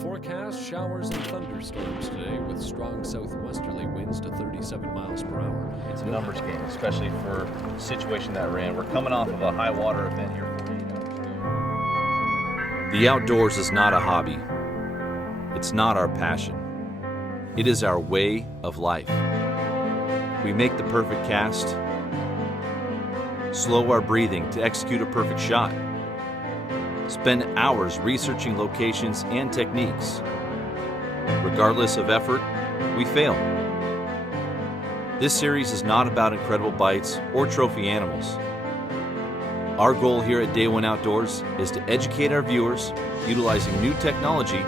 forecast, showers and thunderstorms today with strong southwesterly winds to 37 miles per hour. It's a numbers game, especially for the situation that we're in. We're coming off of a high water event here 48 hours ago. The outdoors is not a hobby. It's not our passion. It is our way of life. We make the perfect cast, slow our breathing to execute a perfect shot, spend hours researching locations and techniques. Regardless of effort, we fail. This series is not about incredible bites or trophy animals. Our goal here at Day One Outdoors is to educate our viewers utilizing new technology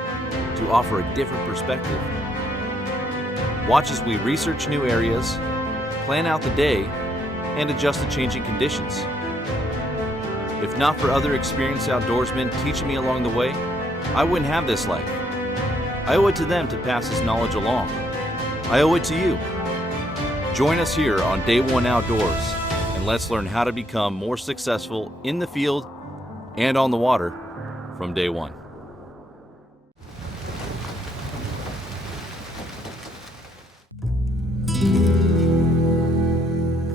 to offer a different perspective. Watch as we research new areas, plan out the day, and adjust to changing conditions. If not for other experienced outdoorsmen teaching me along the way, I wouldn't have this life. I owe it to them to pass this knowledge along. I owe it to you. Join us here on Day One Outdoors, and let's learn how to become more successful in the field and on the water from day one.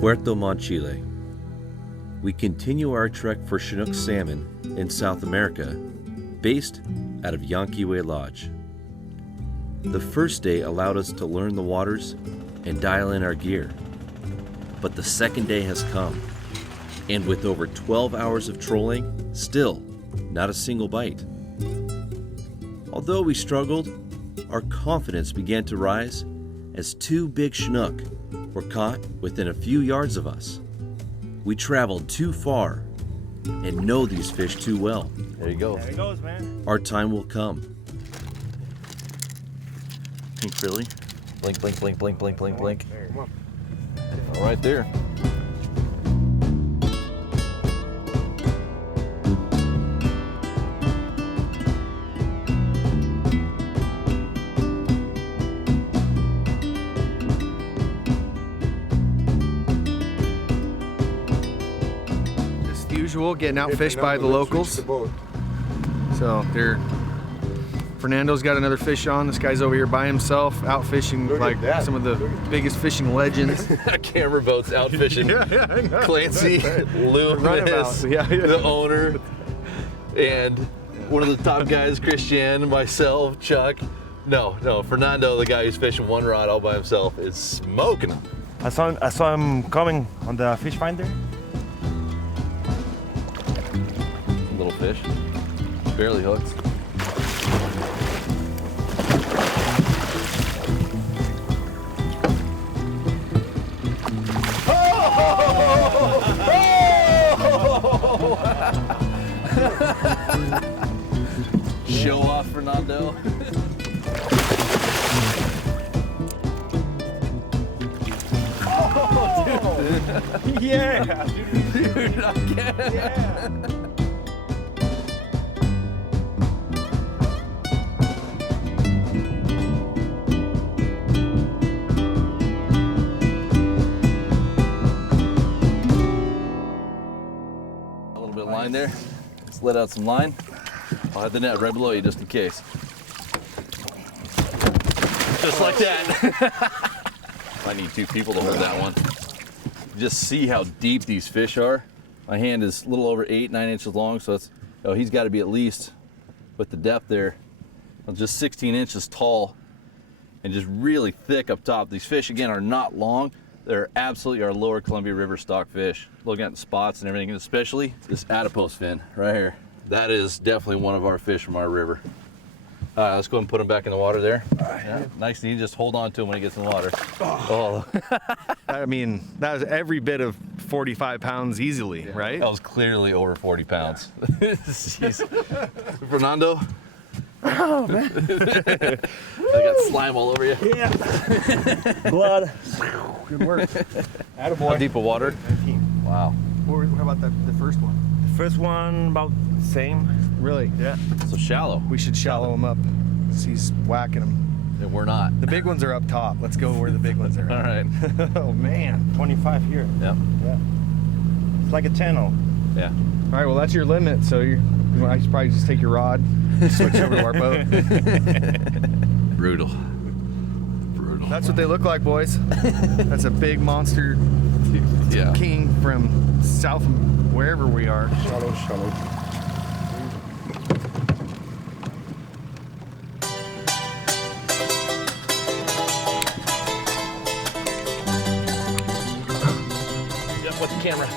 Puerto Montt, Chile. We continue our trek for Chinook salmon in South America, based out of Yanquihue Lodge. The first day allowed us to learn the waters and dial in our gear. But the second day has come, and with over 12 hours of trolling, still not a single bite. Although we struggled, our confidence began to rise as two big Chinook were caught within a few yards of us. We traveled too far and know these fish too well. There you go. There it goes, man. Our time will come. Pink Philly. Blink, blink, blink, blink, blink, blink, blink. Come on. All right there. Usual, getting outfished by the locals. So Fernando's got another fish on. This guy's over here by himself, out fishing like some of the biggest fishing legends. Camera boats out fishing. I know. Clancy, Lewis, the owner, and one of the top guys, Christian, myself, Chuck. No, Fernando, the guy who's fishing one rod all by himself, is smoking them. I saw him coming on the fish finder. Little fish, barely hooked. Show off, Fernando. Yeah, Dude, again. yeah. Line there. Let's let out some line. I'll have the net right below you just in case. Just like that. I need two people to hold that one. Just see how deep these fish are. My hand is a little over 8-9 inches long, so it's, he's got to be at least, with the depth there, just 16 inches tall and just really thick up top. These fish, again, are not long. They're absolutely our lower Columbia River stock fish. Looking at the spots and everything, especially this adipose fin right here. That is definitely one of our fish from our river. All right, let's go ahead and put him back in the water there. Yeah, nice and easy, just hold on to him when he gets in the water. Oh. I mean, that was every bit of 45 pounds easily, right? That was clearly over 40 pounds. Fernando? Oh, man. I got slime all over you. Yeah. Blood. Good work. How deep of water? 19. Wow. How about the first one? The first one about the same. Really? Yeah. So shallow. We should shallow him up. He's whacking them. And we're not. The big ones are up top. Let's go where the big ones are. All right. Oh, man. 25 here. Yeah. Yeah. It's like a channel. Yeah. All right, well, that's your limit, so you're Well, I should probably just take your rod, switch over to our boat. Brutal. Brutal. That's what they look like, boys. That's a big monster Yeah. king from south, wherever we are. Shallow, shallow. Yep, with the camera.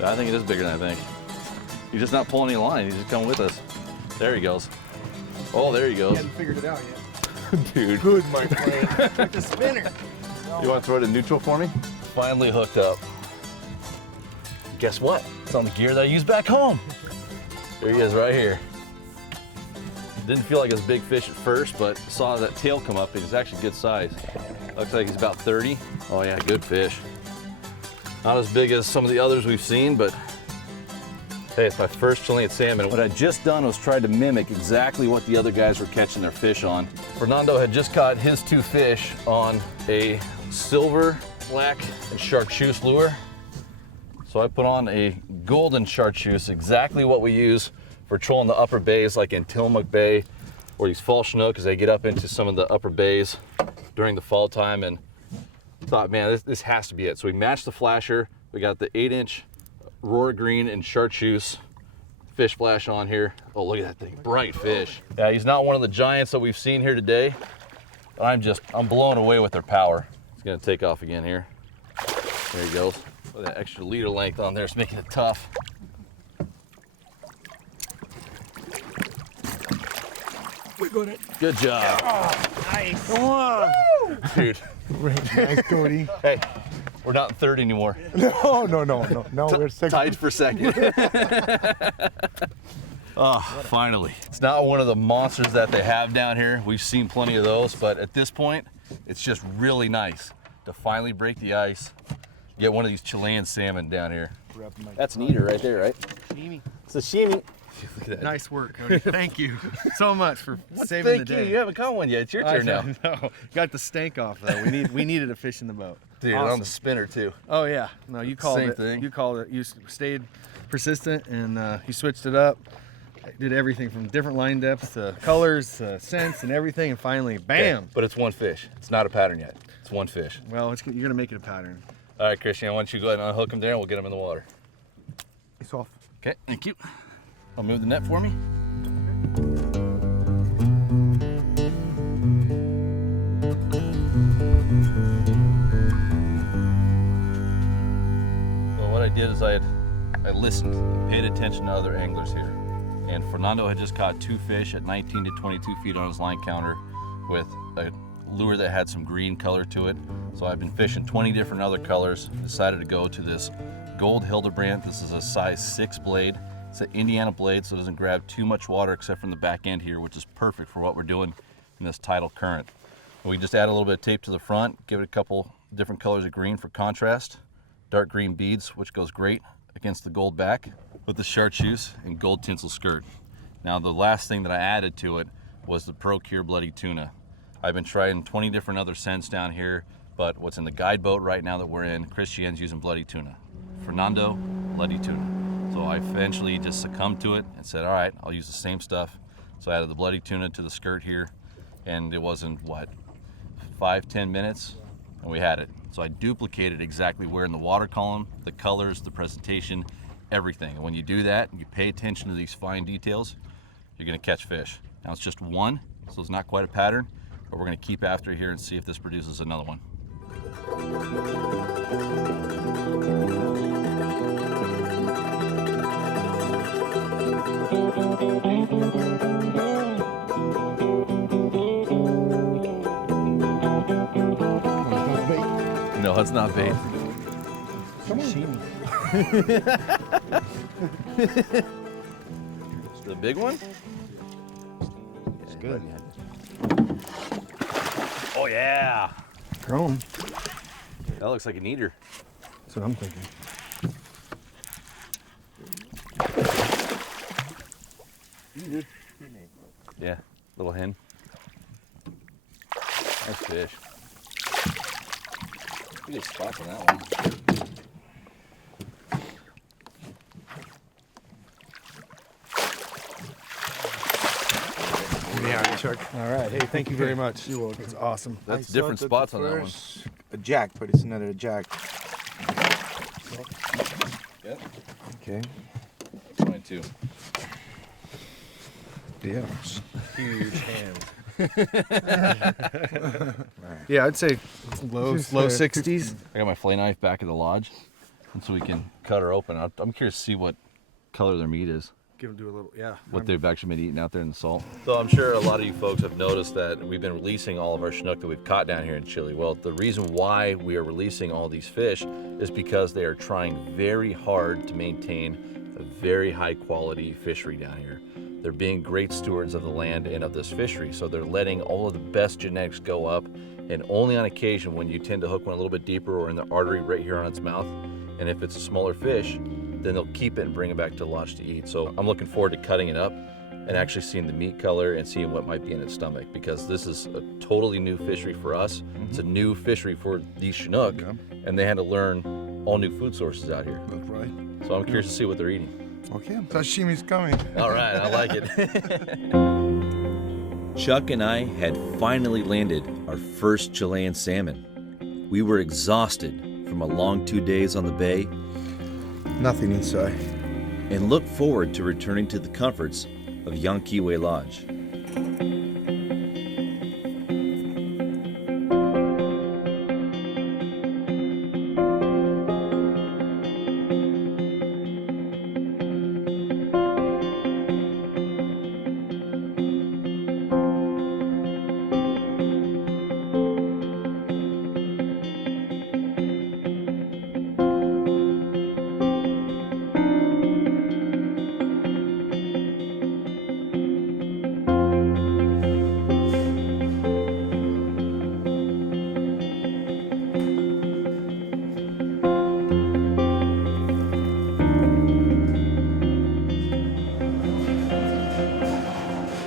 I think it is bigger than I think. He's just not pulling any line. He's just coming with us. There he goes. Oh, there he goes. Haven't figured it out yet. Dude. Good, my friend. With the spinner. You want to throw it in neutral for me? Finally hooked up. Guess what? It's on the gear that I use back home. There he is right here. Didn't feel like it was a big fish at first, but saw that tail come up and it's actually good size. Looks like he's about 30. Oh yeah, good fish. Not as big as some of the others we've seen, but hey, it's my first Chilean salmon. What I'd just done was try to mimic exactly what the other guys were catching their fish on. Fernando had just caught his 2 fish on a silver, black, and chartreuse lure. So I put on a golden chartreuse, exactly what we use for trolling the upper bays, like in Tillamook Bay, or these fall chinook, as they get up into some of the upper bays during the fall time, and thought, man, this has to be it. So we matched the flasher. We got the 8-inch Roar Green and chartreuse fish flash on here. Oh, look at that thing, bright fish. Yeah, he's not one of the giants that we've seen here today. I'm blown away with their power. He's gonna take off again here. There he goes. With that extra leader length on there, it's making it tough. We got it. Good job. Oh, Nice. Come on. Dude. Nice, Cody. Hey, we're not in third anymore. No, we're second. Tied for second. Oh, finally. It's not one of the monsters that they have down here. We've seen plenty of those, but at this point, it's just really nice to finally break the ice, get one of these Chilean salmon down here. That's an eater right there, right? Sashimi. Look at that. Nice work, Cody. Thank you so much for saving the Thank you. day. You haven't caught one yet. It's your turn now. No, got the stank off though. We needed a fish in the boat. Dude, Awesome. on the spinner too. Oh yeah, no, you called Same it. thing. You called it. You stayed persistent and you switched it up. Did everything from different line depths to colors, to scents, and everything, and finally, bam! Okay, but it's one fish. It's not a pattern yet. It's one fish. Well, you're gonna make it a pattern. All right, Christian, why don't you go ahead and unhook him there and we'll get him in the water. It's off. Okay, thank you. I'll move the net for me. Well, what I did is I listened, paid attention to other anglers here. And Fernando had just caught 2 fish at 19 to 22 feet on his line counter with a lure that had some green color to it. So I've been fishing 20 different other colors, decided to go to this Gold Hildebrand. This is a size 6 blade. It's an Indiana blade, so it doesn't grab too much water except from the back end here, which is perfect for what we're doing in this tidal current. We just add a little bit of tape to the front, give it a couple different colors of green for contrast, dark green beads, which goes great against the gold back, with the chartreuse and gold tinsel skirt. Now the last thing that I added to it was the ProCure Bloody Tuna. I've been trying 20 different other scents down here, but what's in the guide boat right now that we're in, Christian's using Bloody Tuna. Fernando, Bloody Tuna. So I eventually just succumbed to it and said, all right, I'll use the same stuff. So I added the Bloody Tuna to the skirt here, and it wasn't, what, 5-10 minutes, and we had it. So I duplicated exactly where in the water column, the colors, the presentation, everything. And when you do that, and you pay attention to these fine details, you're gonna catch fish. Now it's just one, so it's not quite a pattern, but we're gonna keep after it here and see if this produces another one. No, it's not bait. The big one? It's good. Oh yeah! Chrome. That looks like an eater. That's what I'm thinking. Yeah, little hen. Nice fish. Good spot on that one. got it, Chuck. All right. Hey, thank you very much. You're welcome. It's awesome. That's I different thought spots at on that one. first A jack, but it's another jack. Yep. Okay. That's mine too. Yeah. Huge hands. Yeah, I'd say low 60s. I got my fillet knife back at the lodge, and so we can cut her open. I'm curious to see what color their meat is. Give them do a little, yeah. What they've actually been eating out there in the salt. So I'm sure a lot of you folks have noticed that we've been releasing all of our Chinook that we've caught down here in Chile. Well, the reason why we are releasing all these fish is because they are trying very hard to maintain a very high quality fishery down here. They're being great stewards of the land and of this fishery. So they're letting all of the best genetics go up, and only on occasion when you tend to hook one a little bit deeper or in the artery right here on its mouth, and if it's a smaller fish, then they'll keep it and bring it back to the lodge to eat. So I'm looking forward to cutting it up and actually seeing the meat color and seeing what might be in its stomach, because this is a totally new fishery for us. It's a new fishery for these Chinook, and they had to learn all new food sources out here. That's right. So I'm curious to see what they're eating. Okay. Sashimi's coming. All right, I like it. Chuck and I had finally landed our first Chilean salmon. We were exhausted from a long 2 days on the bay Nothing inside. and looked forward to returning to the comforts of Yanquiwe Lodge.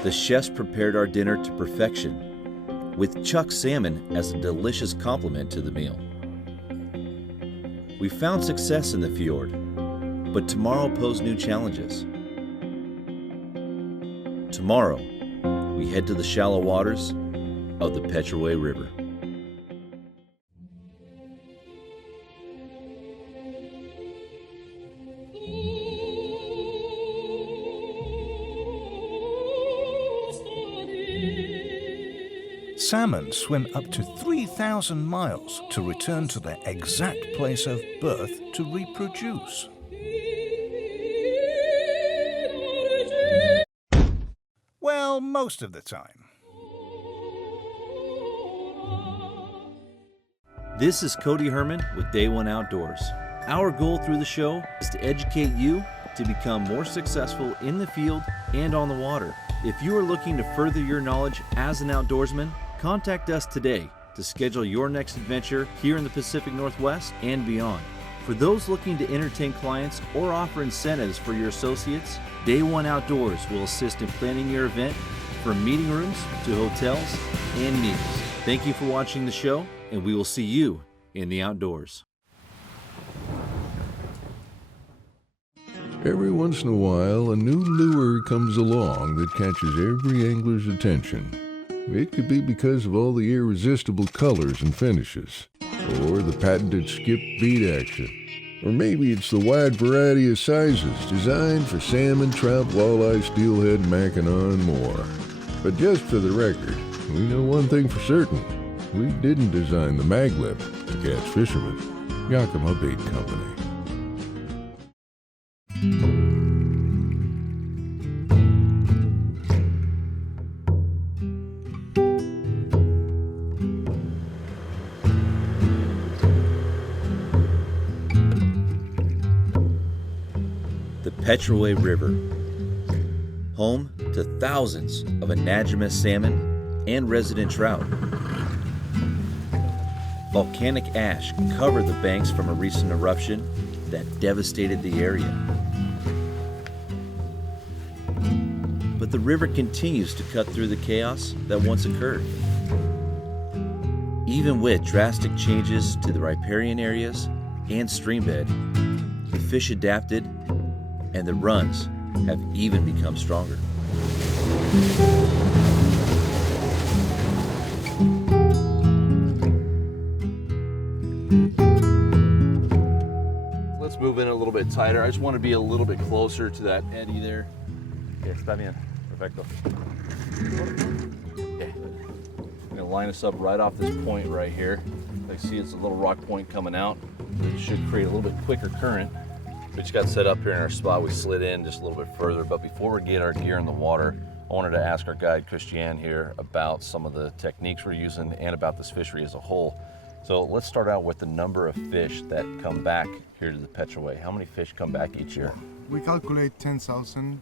The chefs prepared our dinner to perfection, with Chuck salmon as a delicious complement to the meal. We found success in the fjord, but tomorrow posed new challenges. Tomorrow, we head to the shallow waters of the Petraway River. Salmon swim up to 3,000 miles to return to their exact place of birth to reproduce. Well, most of the time. This is Cody Herman with Day One Outdoors. Our goal through the show is to educate you to become more successful in the field and on the water. If you are looking to further your knowledge as an outdoorsman, contact us today to schedule your next adventure here in the Pacific Northwest and beyond. For those looking to entertain clients or offer incentives for your associates, Day One Outdoors will assist in planning your event, from meeting rooms to hotels and meals. Thank you for watching the show, and we will see you in the outdoors. Every once in a while, a new lure comes along that catches every angler's attention. It could be because of all the irresistible colors and finishes, or the patented skip beat action, or maybe it's the wide variety of sizes designed for salmon, trout, walleye, steelhead, mackinaw, and more. But just for the record, we know one thing for certain. We didn't design the maglip to catch fishermen. Yakima Bait Company. The Petraway River, home to thousands of anadromous salmon and resident trout. Volcanic ash covered the banks from a recent eruption that devastated the area. But the river continues to cut through the chaos that once occurred. Even with drastic changes to the riparian areas and streambed, the fish adapted and the runs have even become stronger. move in a little bit tighter. I just want to be a little bit closer to that eddy there. Okay, está bien. Perfecto. Okay. I'm gonna line us up right off this point right here. I see it's a little rock point coming out. It should create a little bit quicker current. We just got set up here in our spot. We slid in just a little bit further, but before we get our gear in the water, I wanted to ask our guide Christiane here about some of the techniques we're using and about this fishery as a whole. So let's start out with the number of fish that come back here to the Petraway. How many fish come back each year? We calculate 10,000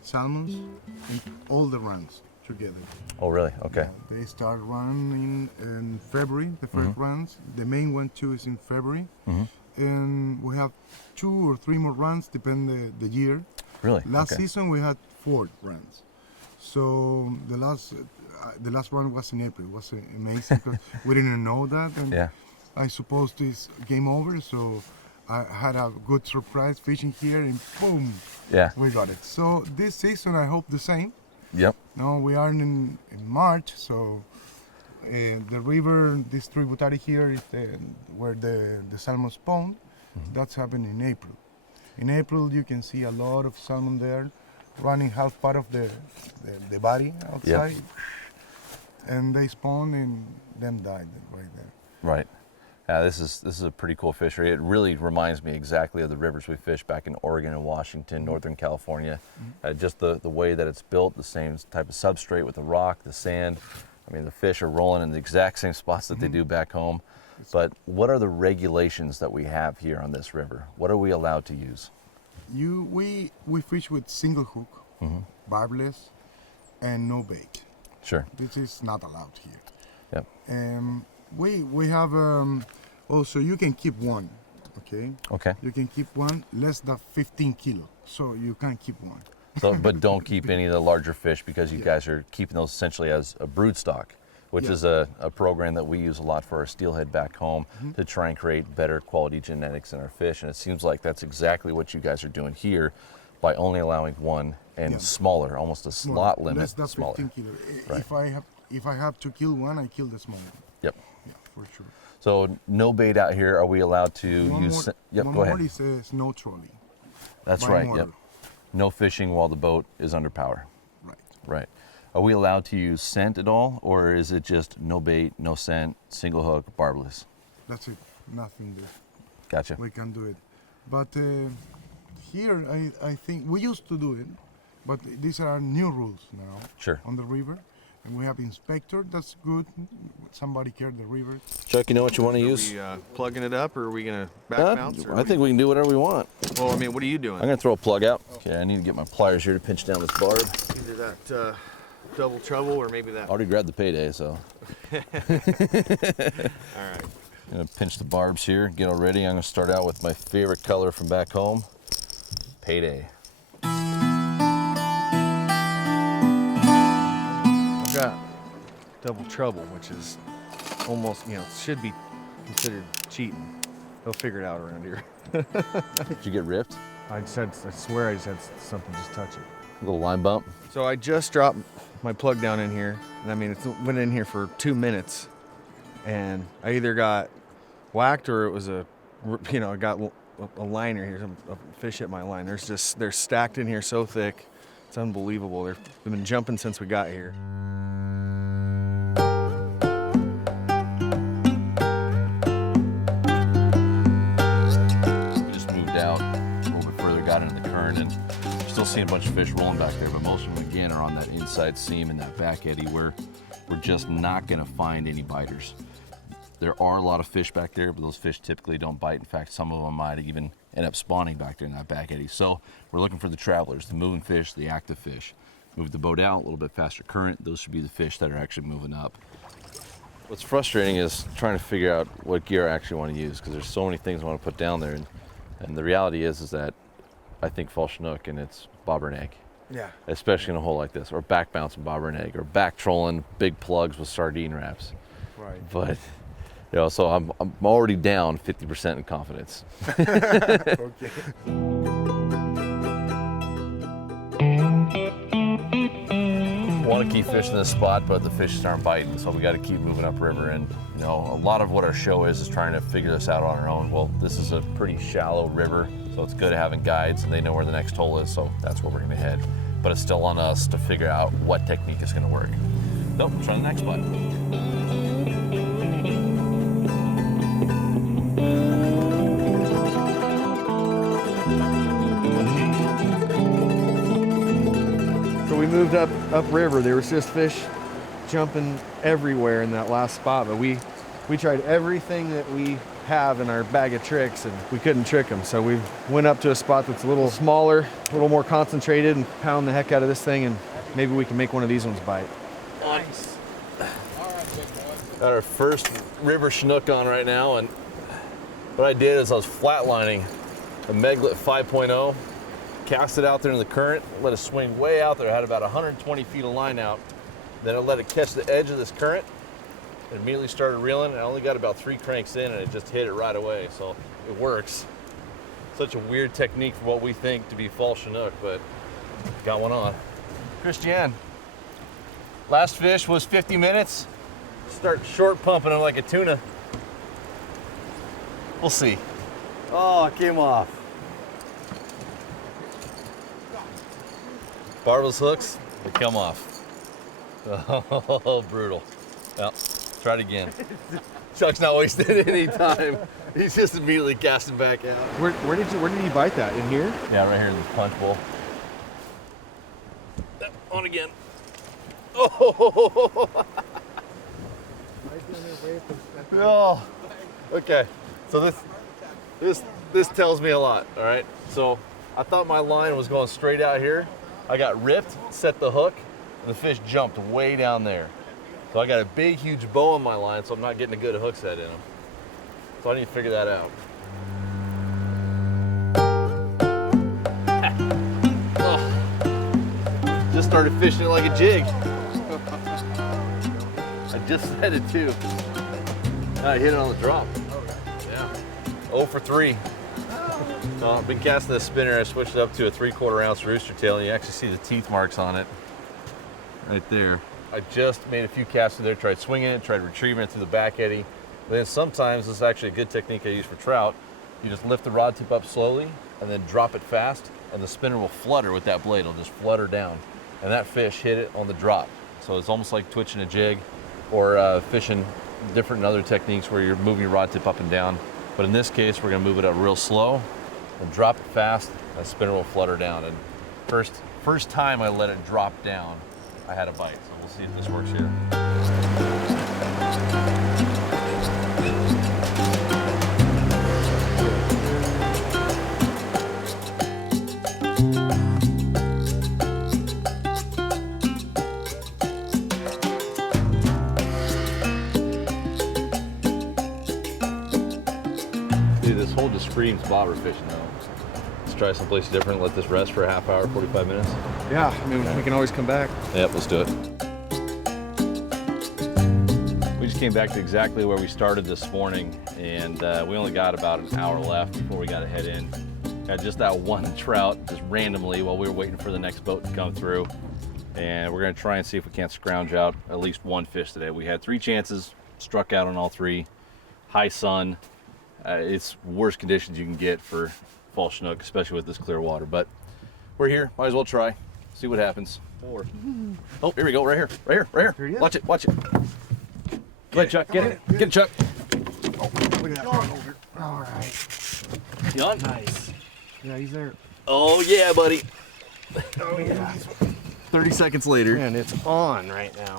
salmons in all the runs together. Oh, really? Okay. They start running in February, the first runs. The main one too is in February. And we have 2 or 3 more runs, depend the year. Really? Last Okay. season we had 4 runs. So the last run was in April. It was amazing because we didn't know that. And Yeah. I suppose this game over, so I had a good surprise fishing here and boom, Yeah. we got it. So this season I hope the same. Yep. No, we are in March, so the river, this tributary here is where the salmon spawn. That's happened in April. In April you can see a lot of salmon there running half part of the body outside. And they spawn and them died right there. Right. Yeah, this is a pretty cool fishery. It really reminds me exactly of the rivers we fished back in Oregon and Washington, Northern California. Just the way that it's built, the same type of substrate with the rock, the sand. I mean, the fish are rolling in the exact same spots that they do back home. But what are the regulations that we have here on this river? What are we allowed to use? We fish with single hook, barbless, and no bait. Sure. This is not allowed here. Yep. We have also you can keep one, okay? Okay. You can keep one less than 15 kilo, so you can keep one. So, but don't keep any of the larger fish because you guys are keeping those essentially as a brood stock, which is a program that we use a lot for our steelhead back home to try and create better quality genetics in our fish. And it seems like that's exactly what you guys are doing here by only allowing one and smaller, almost a slot limit, Less than smaller. 15 kilo. Right. If I have to kill one, I kill the small one. Yep. Yeah, for sure. So no bait out here. Are we allowed to One use? more, Yep. one Go ahead. more is snow trolley. That's by right. motor. Yep. No fishing while the boat is under power. Right. Right. Are we allowed to use scent at all, or is it just no bait, no scent, single hook, barbless? That's it. Nothing there. Gotcha. We can do it. But here, I think we used to do it, but these are new rules now Sure. on the river. And we have inspector, that's good. Somebody care the river. Chuck, you know what you want to use? Are we plugging it up, or are we gonna back bounce? Or I think we can do whatever we want. Well, I mean, what are you doing? I'm gonna throw a plug out. Okay, I need to get my pliers here to pinch down this barb. Either that double trouble, or maybe that. I already grabbed the payday, so. All right. I'm gonna pinch the barbs here, get all ready. I'm gonna start out with my favorite color from back home, payday. I've got double trouble, which is almost, should be considered cheating. They'll figure it out around here. Did you get ripped? I swear I just had something just touch it. A little line bump? So I just dropped my plug down in here, and I mean, it's been in here for 2 minutes, and I either got whacked or it was I got a liner here, a fish hit my line. They're stacked in here so thick, it's unbelievable. They've been jumping since we got here. We just moved out a little bit further, got into the current, and we're still seeing a bunch of fish rolling back there, but most of them again are on that inside seam in that back eddy where we're just not gonna find any biters. There are a lot of fish back there, but those fish typically don't bite. In fact, some of them might even end up spawning back there in that back eddy. So we're looking for the travelers, the moving fish, the active fish. Move the boat out, a little bit faster current. Those should be the fish that are actually moving up. What's frustrating is trying to figure out what gear I actually want to use because there's so many things I want to put down there. And the reality is that I think fall chinook and it's bobber and egg. Yeah. Especially in a hole like this, or back bouncing bobber and egg, or back trolling big plugs with sardine wraps. Right. But so I'm already down 50% in confidence. Okay. Want to keep fishing this spot, but the fishes aren't biting, so we got to keep moving upriver. And you know, a lot of what our show is trying to figure this out on our own. Well, this is a pretty shallow river, so it's good at having guides, and they know where the next hole is, so that's where we're gonna head. But it's still on us to figure out what technique is gonna work. Nope, let's try the next spot. So we moved upriver. There was just fish jumping everywhere in that last spot, but we tried everything that we have in our bag of tricks and we couldn't trick them. So we went up to a spot that's a little smaller, a little more concentrated, and pound the heck out of this thing, and maybe we can make one of these ones bite. Nice. Got our first river Chinook on right now, and what I did is I was flatlining a Meglet 5.0, cast it out there in the current, let it swing way out there. I had about 120 feet of line out. Then I let it catch the edge of this current and immediately started reeling. I only got about 3 cranks in and it just hit it right away, so it works. Such a weird technique for what we think to be fall Chinook, but got one on. Christian, last fish was 50 minutes. Start short pumping them like a tuna. We'll see. Oh, it came off. Barbless hooks, they come off. Oh, brutal. Well, try it again. Chuck's not wasting any time. He's just immediately casting back out. Where did you bite that? In here? Yeah, right here in this punch bowl. On again. Oh! Oh. Okay. So this tells me a lot. All right. So I thought my line was going straight out here. I got ripped, set the hook, and the fish jumped way down there. So I got a big, huge bow on my line, so I'm not getting a good hook set in them. So I need to figure that out. Oh. Just started fishing it like a jig. I just set it too. I hit it on the drop. Yeah. 0 for 3. So I've been casting this spinner. I switched it up to a 3/4 ounce rooster tail. And you actually see the teeth marks on it right there. I just made a few casts there, tried swinging it, tried retrieving it through the back eddy. But then sometimes, this is actually a good technique I use for trout. You just lift the rod tip up slowly and then drop it fast, and the spinner will flutter with that blade. It'll just flutter down. And that fish hit it on the drop. So it's almost like twitching a jig or fishing different other techniques where you're moving your rod tip up and down. But in this case, we're gonna move it up real slow and drop it fast, and the spinner will flutter down. And first time I let it drop down, I had a bite. So we'll see if this works here. Dude, this hole just screams bobber fishing though. Let's try someplace different, let this rest for a half hour, 45 minutes. Yeah, I mean, we can always come back. Yep, let's do it. We just came back to exactly where we started this morning, and we only got about an hour left before we got to head in. Got just that one trout, just randomly while we were waiting for the next boat to come through. And we're gonna try and see if we can't scrounge out at least one fish today. We had 3 chances, struck out on all 3. High sun. It's worst conditions you can get for fall Chinook, especially with this clear water. But we're here, might as well try. See what happens. Oh, here we go, right here, right here, right here. Here he is. Watch it, watch it. Go ahead, Chuck, get it. Get it, Chuck. Look at that one over. All right. You on? Nice. Yeah, he's there. Oh yeah, buddy. Oh, yeah. 30 seconds later. Man, it's on right now.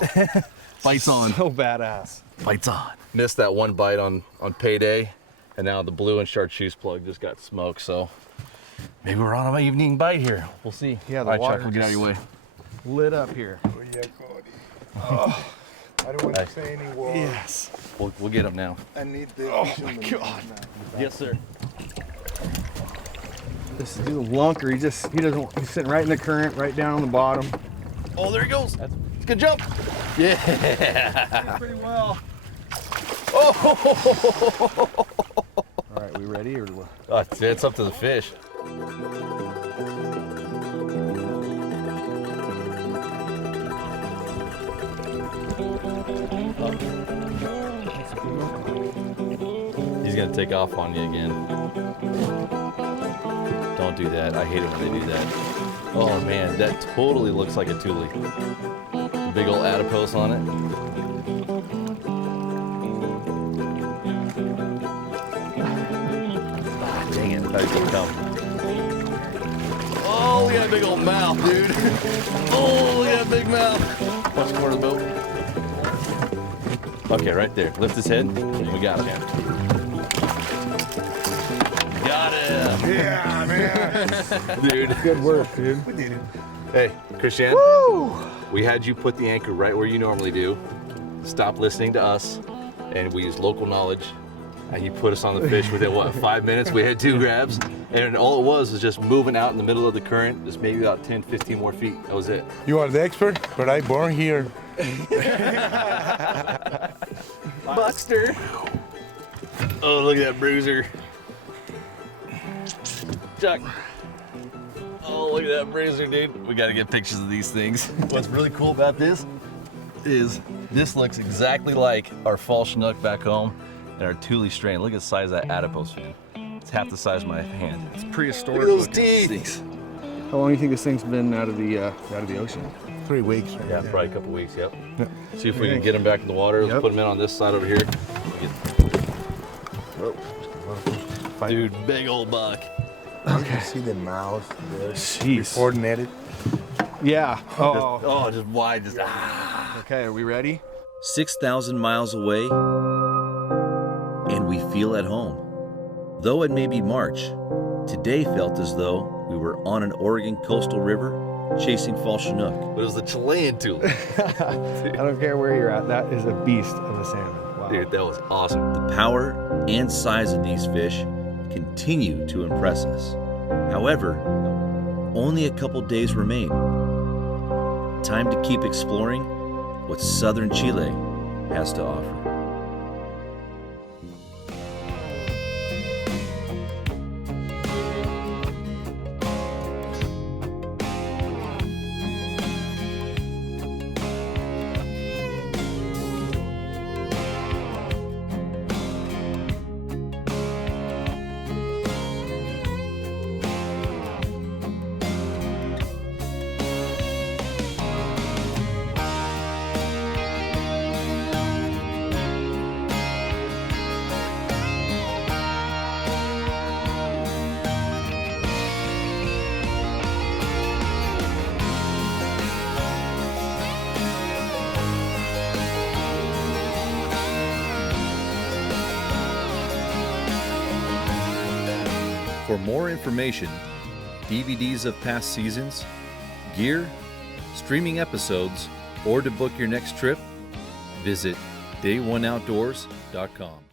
Bites on. So badass. Bites on. Missed that one bite on payday, and now the blue and chartreuse plug just got smoked, so maybe we're on an evening bite here. We'll see. Yeah, the all right, water Chuck, we'll get out of your way. Lit up here. Oh, yeah, Cody. Oh, I don't want to say any word. Yes. We'll get him now. I need the. Oh my God. Yes, sir. This dude, lunker, he's sitting right in the current, right down on the bottom. Oh, there he goes. That's a good jump. Yeah. Pretty well. Oh. All right, we ready or what? It's up to the fish. He's gonna take off on you again. Don't do that. I hate it when they do that. Oh man, that totally looks like a tule. Big old adipose on it. Ah, dang it, I thought he was gonna come. Oh, look at that big old mouth, dude. Oh, look at that big mouth. Watch the corner of the boat. Okay, right there. Lift his head. We got him. Got him. Yeah, man. Dude. Good work, dude. We did it. Hey, Christian. We had you put the anchor right where you normally do. Stop listening to us. And we used local knowledge. And you put us on the fish within, what, 5 minutes? We had 2 grabs. And all it was just moving out in the middle of the current, just maybe about 10, 15 more feet. That was it. You are the expert, but I born here. Buckster. Oh, look at that bruiser. Chuck. Oh, look at that bruiser, dude. We got to get pictures of these things. What's really cool about this is this looks exactly like our fall Chinook back home and our Thule strain. Look at the size of that adipose fin. It's half the size of my hand. It's prehistoric. Look at those looking. teeth. How long do you think this thing's been out of the ocean? 3 weeks. Yeah, probably a couple weeks, yep. Yep. See if we can get them back in the water. Let's Yep. put them in on this side over here. Dude, big old buck. You can see the mouth there. Jeez. Before netted. Yeah. Oh. Oh, just wide, just Okay, are we ready? 6,000 miles away, and we feel at home. Though it may be March, today felt as though we were on an Oregon coastal river chasing fall Chinook. But it was the Chilean tule. I don't care where you're at. That is a beast of a salmon. Wow. Dude, that was awesome. The power and size of these fish continue to impress us. However, only a couple days remain. Time to keep exploring what southern Chile has to offer. For more information, DVDs of past seasons, gear, streaming episodes, or to book your next trip, visit dayoneoutdoors.com.